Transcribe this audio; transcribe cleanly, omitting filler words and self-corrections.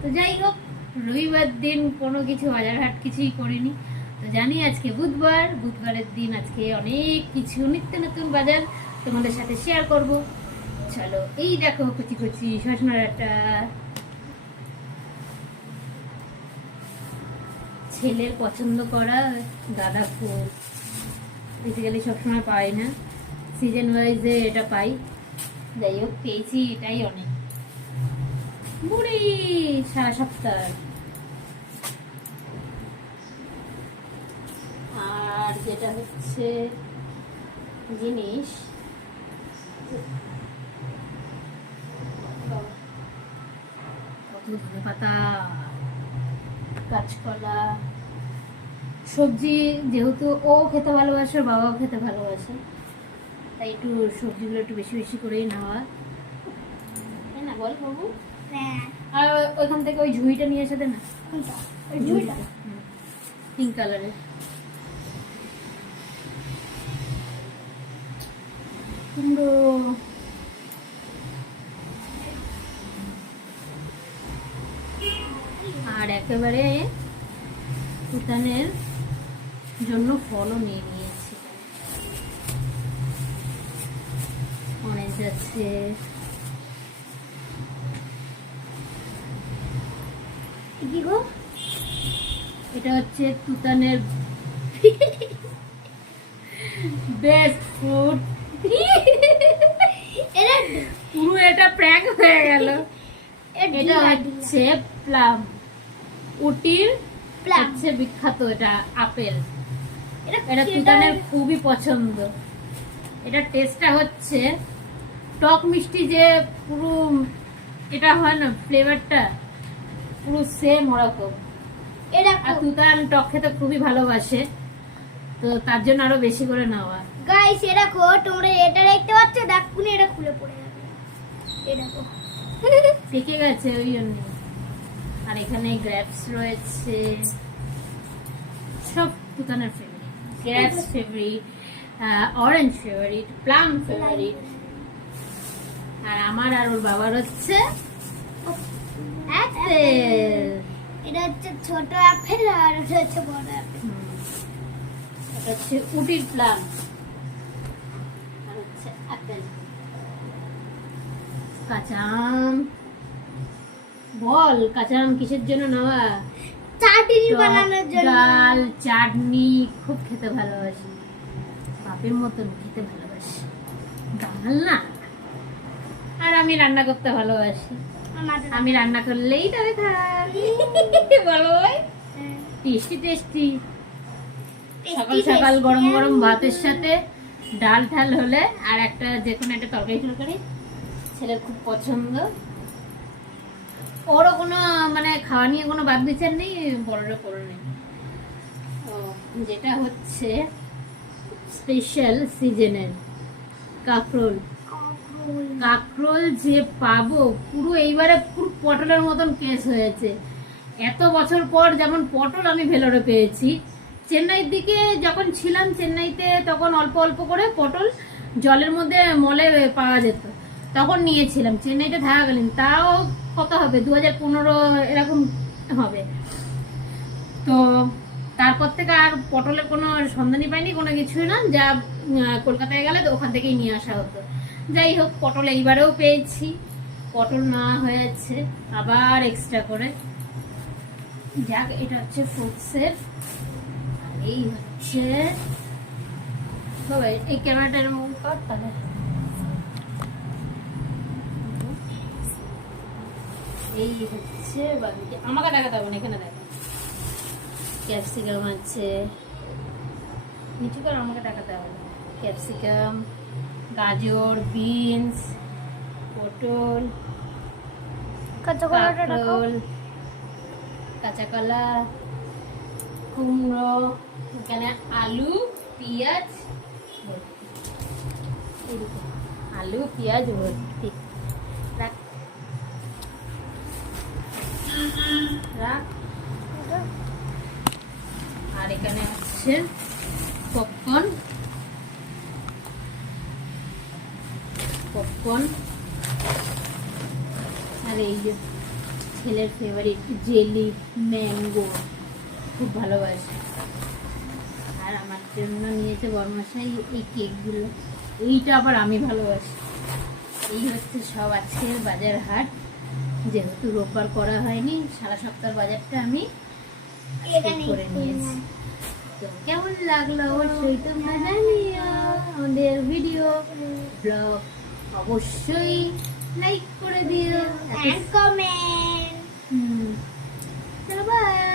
তো যাই হোক, রবিবার দিন কোনো কিছু বাজার হাট কিছুই করিনি। তো জানি আজকে বুধবারের দিন আজকে অনেক কিছু নিত্য নতুন বাজার তোমাদের সাথে শেয়ার করব। চলো, এই দেখো কুচি কুচি শসা ডাঁটা, ছেলের পছন্দ করা গাঁদা ফুল। বেসিক্যালি সবসময় পাই না, সিজন ওয়াইজে এটা পাই। যাই হোক, পেয়েছি, এটাই অনেক। মুড়ি সারা সপ্তাহ। আর যেটা হচ্ছে জিনিস, কত ধনে পাতা, কাঁচকলা, সবজি। যেহেতু ও খেতে ভালোবাসে, ওর বাবাও খেতে ভালোবাসে, তাই একটু সবজিগুলো একটু বেশি বেশি করেই নেওয়া, তাই না বল বাবু? আর ওইখান থেকে ওই ঝুড়িটা নিয়ে এসে দে না, ওই ঝুড়িটা পিঙ্ক কালারের। কুমড়ো, আর একেবারে উঠানের জন্য ফলও নিয়ে নিয়েছি। অরেঞ্জ আছে, কি গো এটা হচ্ছে তুতানের বেস্ট ফুড। পুরো এটা প্র্যাঙ্ক হয়ে গেল। এটা হচ্ছে প্লাম, উটির হচ্ছে বিখ্যাত এটা আপেল। এটা তুতানের খুবই পছন্দ। এটা টেস্টটা হচ্ছে টক মিষ্টি, যে পুরো এটা হয় না ফ্লেভারটা পুরো সেম ওরকম। আর তুতান টক খেতে খুবই ভালোবাসে, তো তার জন্য আরো বেশি করে নেওয়া। গাইস এ দেখো, তোমরা এটা দেখতে পাচ্ছ? দেখুনি, এটা খুলে পড়ে যাবে। এ দেখো পেকে গেছে ওই জন্য। আর এখানে গ্রেপস রয়েছে, সব তুতানের favourite. Grapes favourite, orange favourite, plum favourite. আর আমার আর ওর বাবার হচ্ছে অ্যাপেল। এটা হচ্ছে ছোট আপেল আর এটা হচ্ছে বড় আপেল। এটা হচ্ছে উটির প্লাম আর হচ্ছে আপেল। কাঁচা আম, বল কাঁচা আম কিসের জন্য নেওয়া? চাটনি বানানোর জন্য। ডাল, চাটনি খুব খেতে ভালোবাসি, বাপের মতন খেতে ভালোবাসি। ডাল না, আর আমি রান্না করতে ভালোবাসি। আমি রান্না করলেই তবে খাই। বলো টেস্টি টেস্টি। সকাল সকাল গরম গরম ভাতের সাথে ডাল ঢাল হলে আর একটা যে কোনো একটা তরকারি টরকারি, ছেলের খুব পছন্দ। ওরও কোনো মানে খাওয়া নিয়ে কোনো বাদ বিচার নেই, বড়রা করে নেই। যেটা হচ্ছে স্পেশাল সিজনের কাঁকরোল। কাঁকরোল যে পাবো, পুরো এইবারে পুরো পটলের মতন কেস হয়েছে। এত বছর পর যেমন পটল আমি ভেলোরে পেয়েছি, চেন্নাইয়ের দিকে যখন ছিলাম চেন্নাইতে, তখন অল্প অল্প করে পটল জলের মধ্যে মলে পাওয়া যেত, তখন নিয়েছিলাম চেন্নাইতে থাকাকালীন। তাও কত হবে, 2015 এরকম হবে। তো তারপর থেকে আর পটলের কোনো সন্ধানই পাইনি, কোনো কিছুই না। যা কলকাতায় গেলে তো ওখান থেকেই নিয়ে আসা হতো। যাই হোক, পটল এইবারেও পেয়েছি, পটল নেওয়া হয়েছে আবার এক্সট্রা করে। যাক, এটা হচ্ছে ফ্রুটসের। এই হচ্ছে বাবা, এই ক্যামেরাটার মুখ কর তাহলে। এই হচ্ছে বাকি, আমাকে দেখাতে হবে না, এখানে দেখো। ক্যাপসিকাম আছে, নিচু করে আমাকে দেখাতে হবে। ক্যাপসিকাম, গাজর, বিনস, পটল, কাঁকরোল, কাঁচা কলা, কুমড়ো, এখানে আলু, পেঁয়াজ ভর্তি। আলু পেঁয়াজ ভর্তি। রাখ রাখ। আর এখানে হচ্ছে পপকর্ন, আর এই যে ছেলের ফেভারিট জেলি ম্যাঙ্গো খুব ভালোবাসে। আর আমার জন্য নিয়েছে বড়মশাই এই কেকগুলো, এইটা আবার আমি ভালোবাসি। এই হচ্ছে সব আজকের বাজার হাট, যেহেতু রোববার করা হয়নি, সারা সপ্তাহ বাজারটা আমি আজকে করে নিয়েছি। তো কেমন লাগলো অবশ্যই তোমরা জানিও। আমাদের ভিডিও ব্লগ অবশ্যই লাইক করে দিও। কমেন্ট চলো বাই।